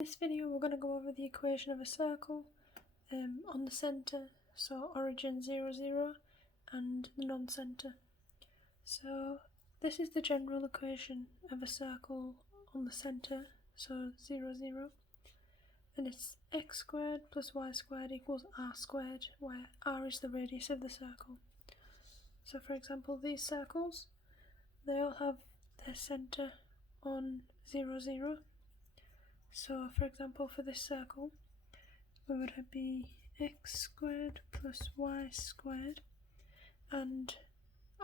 In this video we're going to go over the equation of a circle on the centre, so origin 0, 0 and the non-centre. So this is the general equation of a circle on the centre, so 0, 0, and it's x squared plus y squared equals r squared, where r is the radius of the circle. So for example, these circles, they all have their centre on 0, 0. So for example, for this circle, we would be x squared plus y squared, and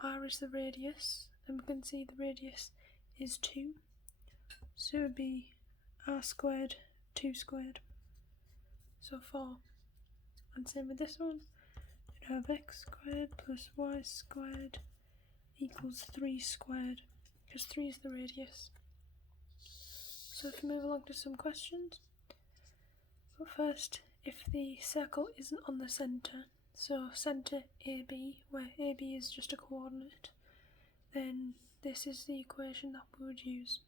r is the radius, and we can see the radius is 2, so it would be r squared 2 squared, so 4. And same with this one, we'd have x squared plus y squared equals 3 squared, because 3 is the radius. So if we move along to some questions. But first, if the circle isn't on the centre, so centre AB, where AB is just a coordinate, then this is the equation that we would use.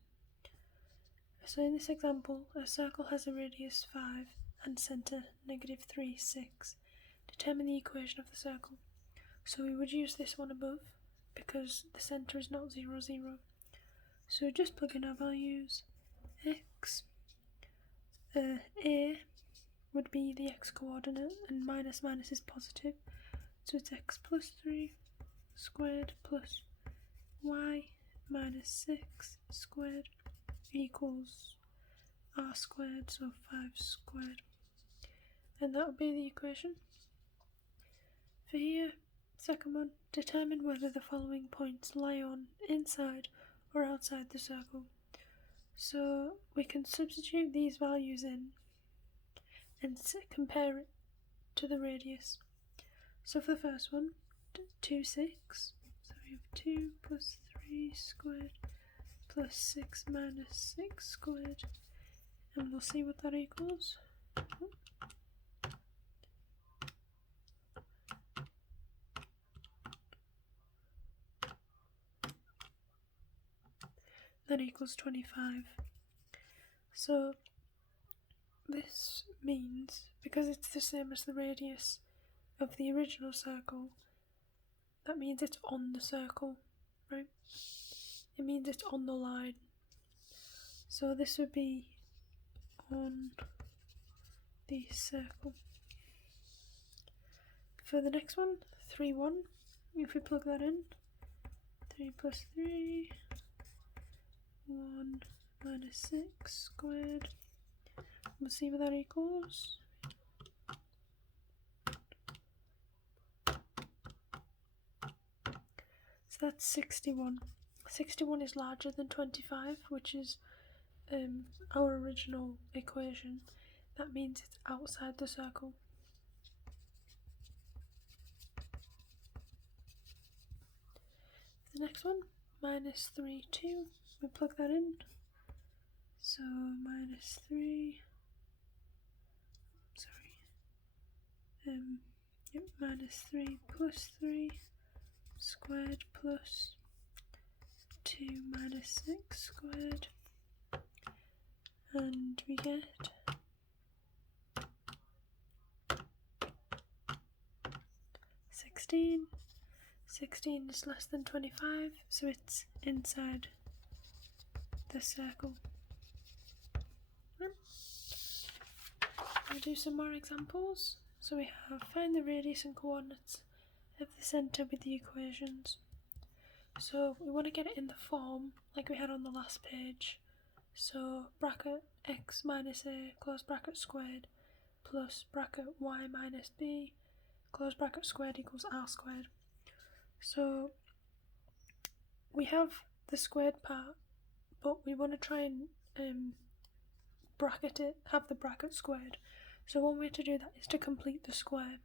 So in this example, a circle has a radius 5 and centre -3, 6. Determine the equation of the circle. So we would use this one above, because the centre is not 0, 0. So just plug in our values. X, A would be the x coordinate, and minus minus is positive, so it's x plus 3 squared plus y minus 6 squared equals r squared, so 5 squared. And that would be the equation. For here, second one, determine whether the following points lie on, inside or outside the circle. So we can substitute these values in and compare it to the radius. So for the first one, 2, 6, so we have 2 plus 3 squared plus 6 minus 6 squared, and we'll see what that equals. That equals 25. So this means, because it's the same as the radius of the original circle, that means it's on the circle, right? It means it's on the line. So this would be on the circle. For the next one, 3, 1, if we plug that in, 3 plus 3, 1 minus 6 squared. We'll see what that equals. So that's 61. 61 is larger than 25, which is our original equation. That means it's outside the circle. The next one, minus 3, 2. We plug that in. So minus 3. Minus 3 plus 3 squared plus 2 minus 6 squared, and we get 16. 16 is less than 25, so it's inside the circle. We'll do some more examples. So we have find the radius and coordinates of the centre with the equations. So we want to get it in the form like we had on the last page. So bracket x minus a close bracket squared plus bracket y minus b close bracket squared equals r squared. So we have the squared part, but we want to try and bracket it, have the bracket squared. So one way to do that is to complete the square.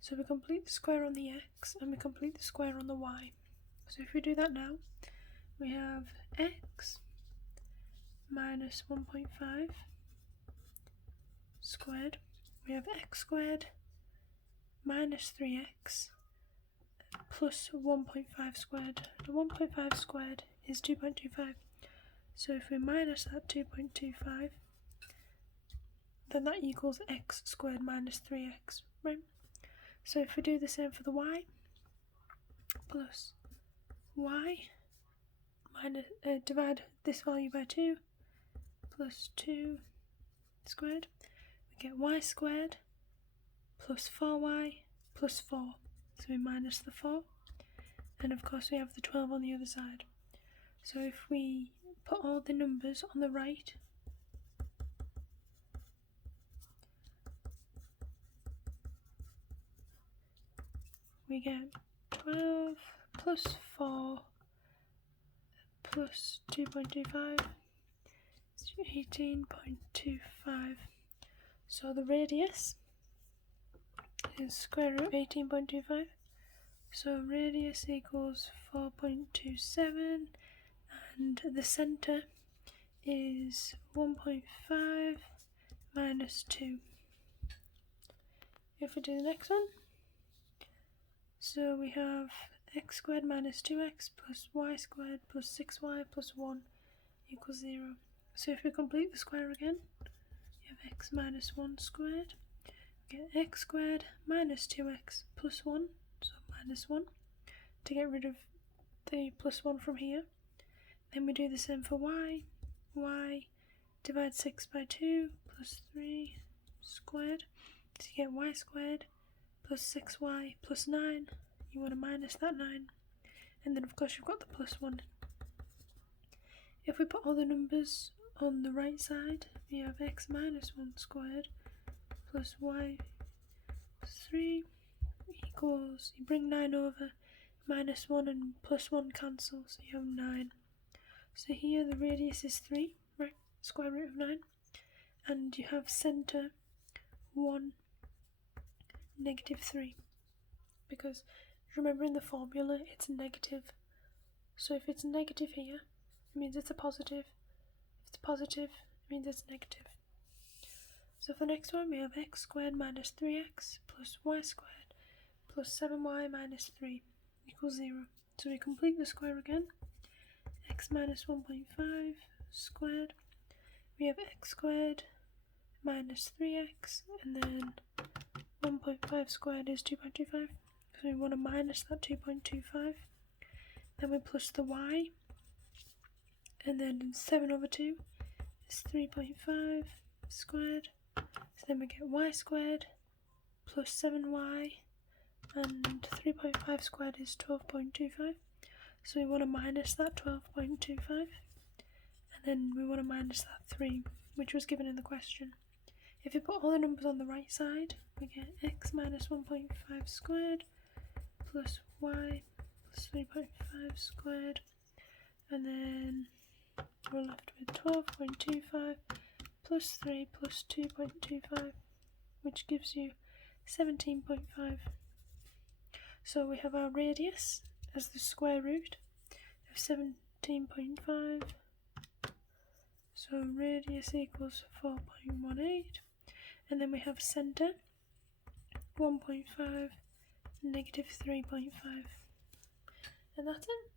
So we complete the square on the x and we complete the square on the y. So if we do that now, we have x minus 1.5 squared. We have x squared minus 3x plus 1.5 squared. The 1.5 squared is 2.25. So if we minus that 2.25, then that equals x squared minus 3x, right? So if we do the same for the y, plus y minus, divide this value by 2, plus 2 squared, we get y squared plus 4y plus 4, so we minus the 4, and of course we have the 12 on the other side. So if we put all the numbers on the right, we get 12 plus 4 plus 2.25 is 18.25. So the radius is square root of 18.25. So radius equals 4.27, and the centre is 1.5 minus 2. If we do the next one, so we have x squared minus 2x plus y squared plus 6y plus 1 equals 0. So if we complete the square again, we have x minus 1 squared, we get x squared minus 2x plus 1, so minus 1, to get rid of the plus 1 from here. Then we do the same for y. Y divide 6 by 2 plus 3 squared, so you get y squared plus 6y plus 9. You want to minus that 9, and then of course you've got the plus 1. If we put all the numbers on the right side, we have x minus 1 squared plus y plus 3 equals, you bring 9 over, minus 1 and plus 1 cancel, so you have 9. So here the radius is 3, right, square root of 9, and you have centre 1, negative 3, because remember in the formula it's negative, so if it's negative here, it means it's a positive. If it's positive, it means it's negative. So for the next one, we have x squared minus 3x plus y squared plus 7y minus 3 equals 0. So we complete the square again. X minus 1.5 squared. We have x squared minus 3x, and then 1.5 squared is 2.25. So we want to minus that 2.25. Then we plus the y, and then 7 over 2 is 3.5 squared. So then we get y squared plus 7y, and 3.5 squared is 12.25. So we want to minus that 12.25, and then we want to minus that 3, which was given in the question. If you put all the numbers on the right side, we get x minus 1.5 squared plus y plus 3.5 squared, and then we're left with 12.25 plus 3 plus 2.25, which gives you 17.5. So we have our radius as the square root of 17.5. So radius equals 4.18, and then we have centre 1.5, negative 3.5, and that's it.